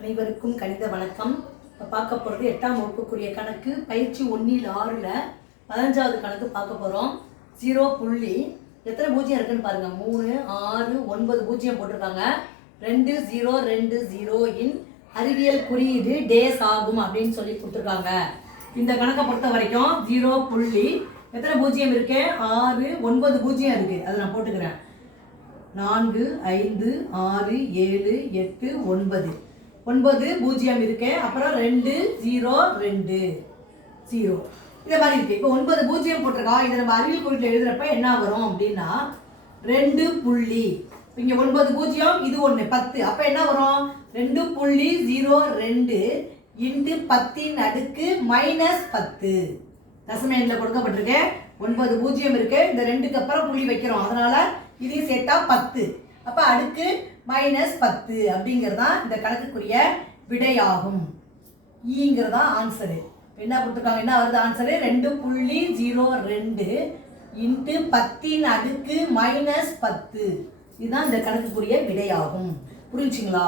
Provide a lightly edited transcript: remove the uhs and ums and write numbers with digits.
அனைவருக்கும் கணித வணக்கம். இப்போ பார்க்க போகிறது 8ஆம் வகுப்புக்குரிய கணக்கு பயிற்சி 1 6ல் 15வது கணக்கு பார்க்க போகிறோம். 0 புள்ளி எத்தனை பூஜ்ஜியம் இருக்குன்னு பாருங்கள். 3 6 9 பூஜ்ஜியம் போட்டிருக்காங்க. 2 0 2 0 இன் அறிவியல் குறியீடு டேஸ் ஆகும் அப்படின்னு சொல்லி கொடுத்துருக்காங்க. இந்த கணக்கை பொறுத்த வரைக்கும் 0 புள்ளி எத்தனை பூஜ்ஜியம் இருக்கு? 6 9 பூஜ்ஜியம் இருக்குது. அதை நான் போட்டுக்கிறேன். 4 5 6 7 8 9 9 பூஜ்ஜியம் இருக்கு. அப்புறம் 2 0 2 0 இந்த மாதிரி இருக்கு. இப்போ 9 பூஜ்ஜியம் போட்டிருக்கா. இதை நம்ம அறிவியல் குறியீட்டில் எழுதுறப்ப என்ன வரும் அப்படின்னா 2 புள்ளி இங்கே 9 பூஜ்ஜியம் இது 1 10. அப்போ என்ன வரும்? 2.02 இன்ட்டு 10 -10 தசம எண்ணில் கொடுக்கப்பட்டிருக்கு. 9 பூஜ்ஜியம் இருக்கு. இந்த 2க்கு அப்புறம் புள்ளி வைக்கிறோம். அதனால இதையும் சேர்த்தா 10. அப்போ அடுக்கு -10 அப்படிங்கிறது தான் இந்த கணக்குக்குரிய விடையாகும். ஈங்கிறது தான் ஆன்சரு. என்ன கொடுத்துருக்காங்க? என்ன வருது ஆன்சரு? 2.02 இன்ட்டு 10 -10 இதுதான் இந்த கணக்குக்குரிய விடையாகும். புரிஞ்சுங்களா?